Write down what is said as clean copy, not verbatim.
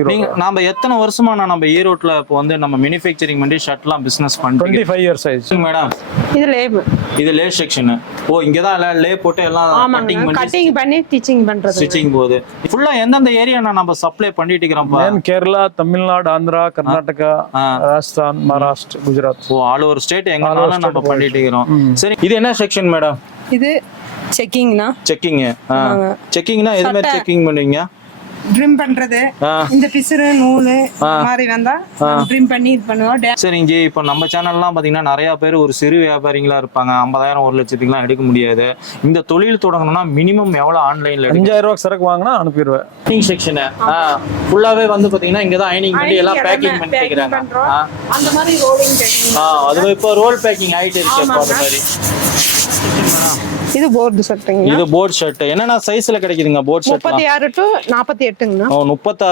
நீங்க நாம எத்தனை வருஷமா நம்ம ஈரோட்ல இப்போ வந்து நம்ம மேனுஃபேக்சரிங் பண்ணி ஷர்ட்லாம் பிசினஸ் பண்றோம். 25 years ஆயிடுச்சு மேடம். இது லேப். இது லே செக்ஷன். ஓ இங்க தான் லே போட்டு எல்லாம் கட்டிங் பண்ணி ஸ்டிச்சிங் பண்றது. ஸ்டிச்சிங் போகுது. ஃபுல்லா எந்தெந்த ஏரியா நம்ம சப்ளை பண்ணிட்டு இருக்கோம்ப்பா? கேரளா, தமிழ்நாடு, ஆந்திரா, கர்நாடகா, ராஜஸ்தான், மகாராஷ்டிரா, குஜராத். ஓ ஆல் ஓவர் ஸ்டேட் எங்கனாலும் நம்ம பண்ணிட்டு இருக்கோம். சரி இது என்ன செக்ஷன் மேடம்? இது செக்கிங்னா. செக்கிங். செக்கிங்னா எது மாதிரி செக்கிங் பண்ணுவீங்க? ட்ரிம் பண்றது. இந்த பிசுறு நூல் மாதிரி வந்தா ட்ரிம் பண்ணி இது பண்ணுவோம். சரிங்க. இப்போ நம்ம சேனல்லாம் பாத்தீங்கன்னா நிறைய பேர் ஒரு சிறு வியாபாரிகளா இருப்பாங்க. 50,000 1 லட்சத்துக்குலாம் எடுக்க முடியாது. இந்த தொழில் தொடங்கணும்னா மினிமம் எவ்வளவு ஆன்லைன்ல 5000 ரூபாய் சரக்கு வாங்கினா அனுப்பிடுவேன். பேக்கிங் செக்ஷன் ஃபுல்லாவே வந்து பாத்தீங்கன்னா இங்க தான் அயனிங் பண்ணி எல்லாம் பேக்கிங் பண்ணிக்கிறாங்க. அந்த மாதிரி ரோலிங் பேக்கிங். அது இப்போ ரோல் பேக்கிங் ஆயிட்டு இருக்கு அந்த மாதிரி. இது போர்டு ஷர்ட்டுங்க. இது போர்டு ஷர்ட். என்னென்ன சைஸ்ல கிடைக்குதுங்க போர்டு ஷர்ட்? 36 to 48ங்க. 36